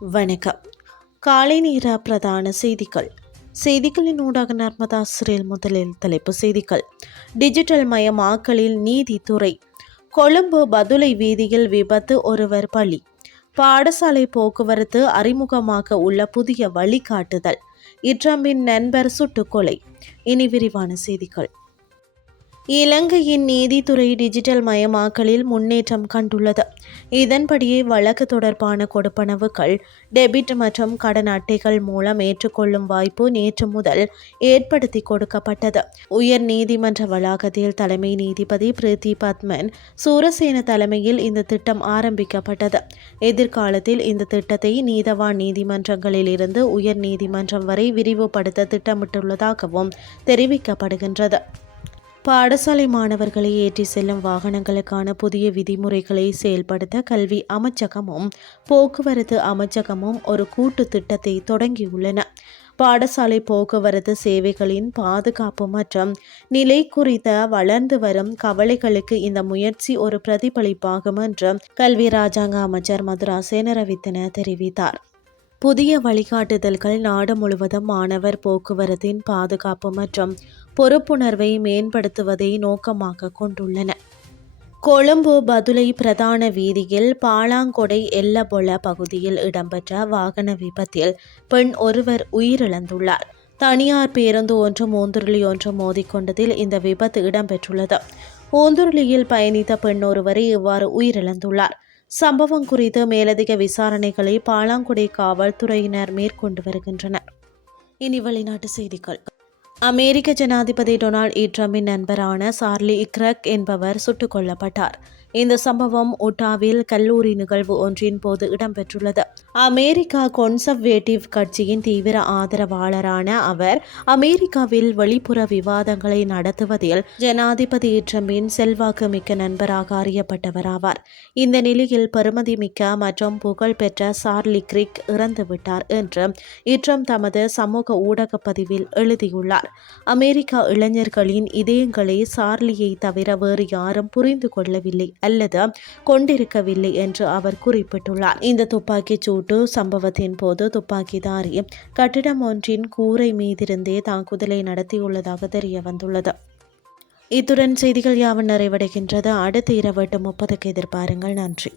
வணக்கம். காலை நேர பிரதான செய்திகள். செய்திகளின் ஊடாக நர்மதா சிறையில் முதலில் தலைப்பு செய்திகள். டிஜிட்டல் மயமாக்கலில் நீதித்துறை. கொழும்பு பதுளை வீதியில் விபத்து ஒருவர் பலி. பாடசாலை போக்குவரத்து அறிமுகமாக உள்ள புதிய வழிகாட்டுதல். இட்ரம்பின் நண்பர் சுட்டுக்கொலை இனி விரிவான செய்திகள். இலங்கையின் நீதித்துறை டிஜிட்டல் மயமாக்கலில் முன்னேற்றம் கண்டுள்ளது. இதன்படியே வழக்கு தொடர்பான கொடுப்பனவுகள் டெபிட் மற்றும் கடன் அட்டைகள் மூலம் ஏற்றுக்கொள்ளும் வாய்ப்பு நேற்று முதல் ஏற்படுத்தி கொடுக்கப்பட்டது. உயர் நீதிமன்ற வளாகத்தில் தலைமை நீதிபதி பிரீத்தி பத்மன் சூரசேன தலைமையில் இந்த திட்டம் ஆரம்பிக்கப்பட்டது. எதிர்காலத்தில் இந்த திட்டத்தை நீதவான் நீதிமன்றங்களில் இருந்து உயர் நீதிமன்றம் வரை விரிவுபடுத்த திட்டமிட்டுள்ளதாகவும் தெரிவிக்கப்படுகின்றது. பாடசாலை மாணவர்களை ஏற்றி செல்லும் வாகனங்களுக்கான புதிய விதிமுறைகளை செயல்படுத்த கல்வி அமைச்சகமும் போக்குவரத்து அமைச்சகமும் ஒரு கூட்டு திட்டத்தை தொடங்கியுள்ளன. பாடசாலை போக்குவரத்து சேவைகளின் பாதுகாப்பு மற்றும் நிலை குறித்த வளர்ந்து வரும் கவலைகளுக்கு இந்த முயற்சி ஒரு பிரதிபலிப்பாகும் என்று கல்வி ராஜாங்க அமைச்சர் மதுரா சேனரவித்தன தெரிவித்தார். புதிய வழிகாட்டுதல்கள் நாடு முழுவதும் மாணவர் போக்குவரத்தின் பாதுகாப்பு மற்றும் பொறுப்புணர்வை மேம்படுத்துவதை நோக்கமாக கொண்டுள்ளன. கொழும்பு பதுளை பிரதான வீதியில் பாலாங்கொடை எல்லபொல பகுதியில் இடம்பெற்ற வாகன விபத்தில் பெண் ஒருவர் உயிரிழந்துள்ளார். தனியார் பேருந்து ஒன்று மூந்துருளி ஒன்று மோதிக்கொண்டதில் இந்த விபத்து இடம்பெற்றுள்ளது. ஊந்துருளியில் பயணித்த பெண் ஒருவரை இவ்வாறு உயிரிழந்துள்ளார். சம்பவம் குறித்து மேலதிக விசாரணைகளை பாலாங்குடி காவல்துறையினர் மேற்கொண்டு வருகின்றனர். இனி வெளிநாட்டு செய்திகள். அமெரிக்க ஜனாதிபதி டொனால்ட் இ ட்ரம்பின் நண்பரான சார்லி இக்ரக் என்பவர் சுட்டுக் கொல்லப்பட்டார். இந்த சம்பவம் உட்டாவில் கல்லூரி நிகழ்வு ஒன்றின் போது இடம்பெற்றுள்ளது. அமெரிக்கா கொன்சர்வேட்டிவ் கட்சியின் தீவிர ஆதரவாளரான அவர் அமெரிக்காவில் வெளிப்புற விவாதங்களை நடத்துவதில் ஜனாதிபதி ட்ரம்பின் செல்வாக்கு மிக்க நண்பராக அறியப்பட்டவராவார். இந்த நிலையில் பெருமதி மிக்க மற்றும் புகழ்பெற்ற சார்லி கிரிக் இறந்துவிட்டார் என்று இட்ரம் தமது சமூக ஊடக பதிவில் எழுதியுள்ளார். அமெரிக்கா இளைஞர்களின் இதயங்களை சார்லியை தவிர வேறு யாரும் புரிந்து கொள்ளவில்லை அல்லது கொண்டிருக்கவில்லை என்று அவர் குறிப்பிட்டுள்ளார். இந்த துப்பாக்கிச் சூட்டு சம்பவத்தின் போது துப்பாக்கிதாரி கட்டிடம் ஒன்றின் கூரை மீதிருந்தே தாக்குதலை நடத்தியுள்ளதாக தெரிய வந்துள்ளது இத்துடன் செய்திகள் யாவும் நிறைவடைகின்றது. அடுத்த இரவு எட்டு முப்பதுக்கு எதிர்பாருங்கள். நன்றி.